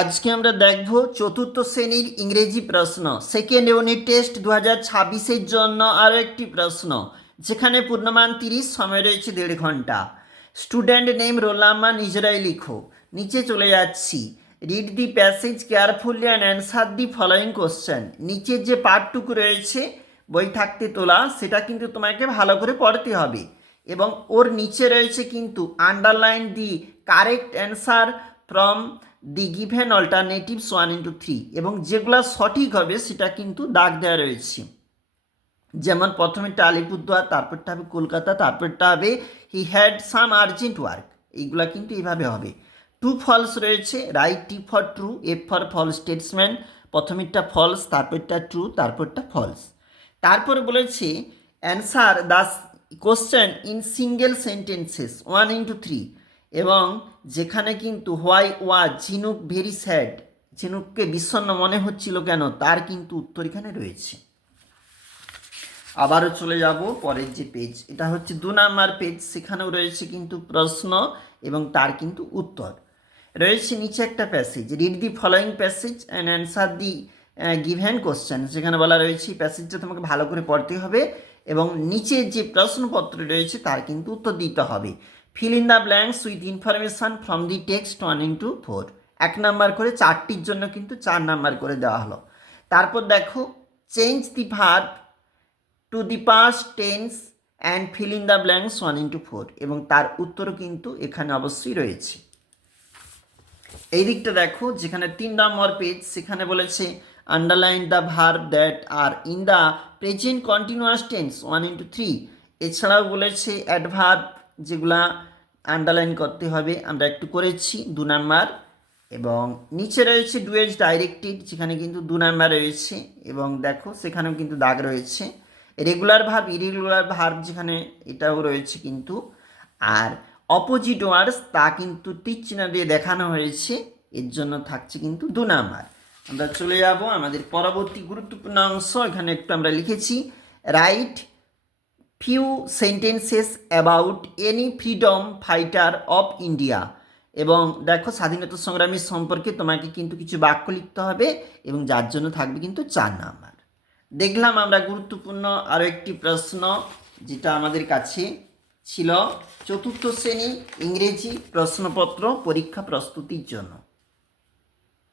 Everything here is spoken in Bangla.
আজকে আমরা দেখব চতুর্থ শ্রেণীর ইংরেজি প্রশ্ন সেকেন্ড ইউনিট টেস্ট 2026-এর জন্য আরও একটি প্রশ্ন, যেখানে পূর্ণমান 30, সময় রয়েছে 1.5 ঘন্টা। স্টুডেন্ট নেম, রোল নাম্বার নিজেরাই লিখো। নিচে চলে যাচ্ছি। Read the passage carefully and answer the following question. নিচের যে পার্টটুকু রয়েছে বই থাকতে তোলা, সেটা কিন্তু তোমাকে ভালো করে পড়তে হবে। এবং ওর নিচে রয়েছে কিন্তু underline the correct answer from the given alternatives 1 into 3, এবং যেগুলো সঠিক হবে সেটা কিন্তু দাগ দেওয়া রয়েছে। যেমন প্রথমেরটা আলিপুরদুয়ার, তারপরটা হবে কলকাতা, তারপরটা হবে he had some urgent work. এইগুলা কিন্তু এইভাবে হবে। টু ফলস রয়েছে, right T for true, F for false statesman. প্রথমেরটা ফলস, তারপরটা ট্রু, তারপরটা ফলস। তারপরে বলেছে answer the question in single sentences 1 into 3, এবং যেখানে কিন্তু হোয়াই ওয়াজ ঝিনুক ভেরি স্যাড, ঝিনুককে বিষণ্ণ মনে হচ্ছিল কেন, তার কিন্তু উত্তর এখানে রয়েছে। আবারও চলে যাব পরের যে পেজ, এটা হচ্ছে 2 নাম্বার পেজ। সেখানেও রয়েছে কিন্তু প্রশ্ন এবং তার কিন্তু উত্তর রয়েছে। নিচে একটা passage, read the following passage and answer the given question. সেখানে বলা রয়েছে এই প্যাসেজটা তোমাকে ভালো করে পড়তে হবে এবং নিচে যে প্রশ্নপত্র রয়েছে তার কিন্তু উত্তর দিতে হবে। Fill in the blanks with information from the text 1 into 4। 1 number করে, 4টির জন্য কিন্তু 4 নাম্বার করে দেওয়া হলো। তারপর দেখো, change the verb to the past tense and fill in the blanks 1 into 4, এবং তার উত্তরও কিন্তু এখানে অবশ্যই রয়েছে। এই দিকটা দেখো, যেখানে 3 নম্বর পেজ, সেখানে বলেছে underline the verb that are in the present continuous tense 1 into 3। এছাড়াও বলেছে অ্যাডভার্ব, যেগুলা আন্ডারলাইন করতে হবে, আমরা একটু করেছি 2 নাম্বার। এবং নিচে রয়েছে ডুয়েজ ডাইরেক্টেড, যেখানে কিন্তু 2 নাম্বার রয়েছে, এবং দেখো সেখানেও কিন্তু দাগ রয়েছে। রেগুলার ভার্ব, ইরেগুলার ভার্ব, যেখানে এটাও রয়েছে কিন্তু। আর অপোজিট ওয়ার্ডস, তা কিন্তু তীর চিহ্ন দিয়ে দেখানো হয়েছে, এর জন্য থাকছে কিন্তু 2 নাম্বার। আমরা চলে যাব আমাদের পরবর্তী গুরুত্বপূর্ণ অংশ। এখানে একটু আমরা লিখেছি right few sentences about any freedom fighter of India. এবং দেখো, স্বাধীনতা সংগ্রামী সম্পর্কে তোমাকে কিন্তু কিছু বাক্য লিখতে হবে, এবং যার জন্য থাকবে কিন্তু 4 নাম্বার। দেখলাম আমরা গুরুত্বপূর্ণ আরও একটি প্রশ্ন, যেটা আমাদের কাছে ছিল চতুর্থ শ্রেণী ইংরেজি প্রশ্নপত্র পরীক্ষা প্রস্তুতির জন্য।